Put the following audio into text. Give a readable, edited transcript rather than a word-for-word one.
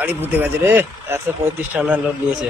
গাড়ি পুঁতে গেছে রে, 135 টাকার লোড নিয়েছে।